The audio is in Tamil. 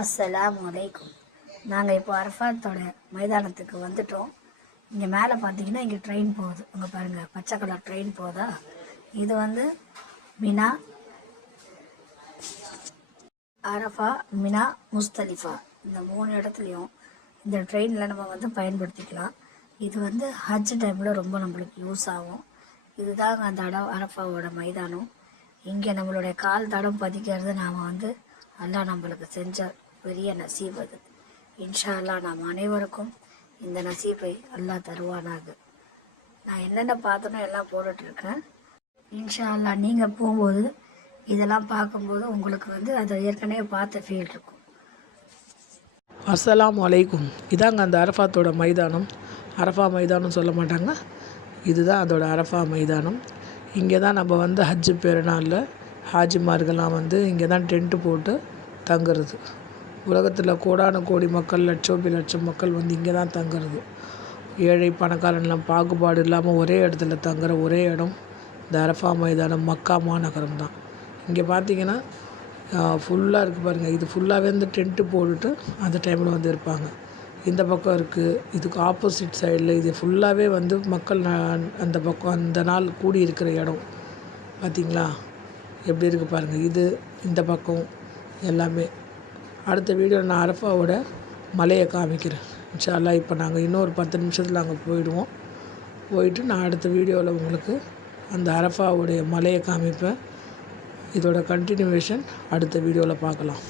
அஸ்ஸலாம் வலைக்கும் நாங்கள் இப்போ அரஃபாத்தோட மைதானத்துக்கு வந்துட்டோம். இங்கே மேலே பார்த்தீங்கன்னா இங்கே ட்ரெயின் போகுது. அங்கே பாருங்கள் பச்சை கலர் ட்ரெயின் போகுதா? இது வந்து மினா அரஃபா மினா முஸ்தலிஃபா. இந்த மூணு இடத்துலையும் இந்த ட்ரெயினில் நம்ம வந்து பயன்படுத்திக்கலாம். இது வந்து ஹஜ் டைமில் ரொம்ப நம்மளுக்கு யூஸ் ஆகும். இதுதாங்க அந்த இடம் அரஃபாவோட மைதானம். இங்கே நம்மளுடைய கால் தடம் பதிக்கிறது நாம் வந்து அல்லாஹ் நம்மளுக்கு செஞ்ச பெரிய நசீப் அது. இன்ஷா அல்லாஹ் நாம் அனைவருக்கும் இந்த நசீப்பை அல்லாஹ் தருவானாக. நான் என்னென்ன பார்த்தனோ எல்லாம் போட்டுட்ருக்கேன். இன்ஷா அல்லாஹ் நீங்கள் போகும்போது இதெல்லாம் பார்க்கும்போது உங்களுக்கு வந்து அதை ஏற்கனவே பார்த்த ஃபீல் இருக்கும். அஸ்லாம் அலைக்கும். இதாங்க அந்த அரஃபாத்தோட மைதானம். அரஃபா மைதானம் சொல்ல மாட்டாங்க. இதுதான் அதோட அரஃபா மைதானம். இங்கே தான் நம்ம வந்து ஹஜ்ஜு பெருநாளில் ஹாஜிமார்கள்லாம் வந்து இங்கே தான் டென்ட்டு போட்டு தங்குறது. உலகத்தில் கோடான கோடி மக்கள் லட்சோபி லட்சம் மக்கள் வந்து இங்கே தான் தங்குறது. ஏழை பணக்காரன்லாம் பாகுபாடு இல்லாமல் ஒரே இடத்துல தங்குற ஒரே இடம் இந்த அரஃபா மைதானம் மக்கா மாநகரம் தான். இங்கே பார்த்தீங்கன்னா ஃபுல்லாக இருக்குது பாருங்கள் இது ஃபுல்லாகவே வந்து டென்ட்டு போட்டுட்டு அந்த டைமில் வந்து இருப்பாங்க. இந்த பக்கம் இருக்குது இதுக்கு ஆப்போசிட் சைடில் இது ஃபுல்லாகவே வந்து மக்கள் ந- அந்த பக்கம் அந்த நாள் கூடி இருக்கிற இடம். பார்த்தீங்களா எப்படி இருக்குது பாருங்கள் இது இந்த பக்கம் எல்லாமே. அடுத்த வீடியோ நான் அரஃபாவோட மலையை காமிக்கிறேன். இன்ஷா இப்போ நாங்கள் இன்னொரு பத்து நிமிஷத்தில் அங்கே போயிடுவோம். போயிட்டு நான் அடுத்த வீடியோவில் உங்களுக்கு அந்த அரஃபாவுடைய மலையை காமிப்பேன். இதோட கண்டினியூவேஷன் அடுத்த வீடியோவில் பார்க்கலாம்.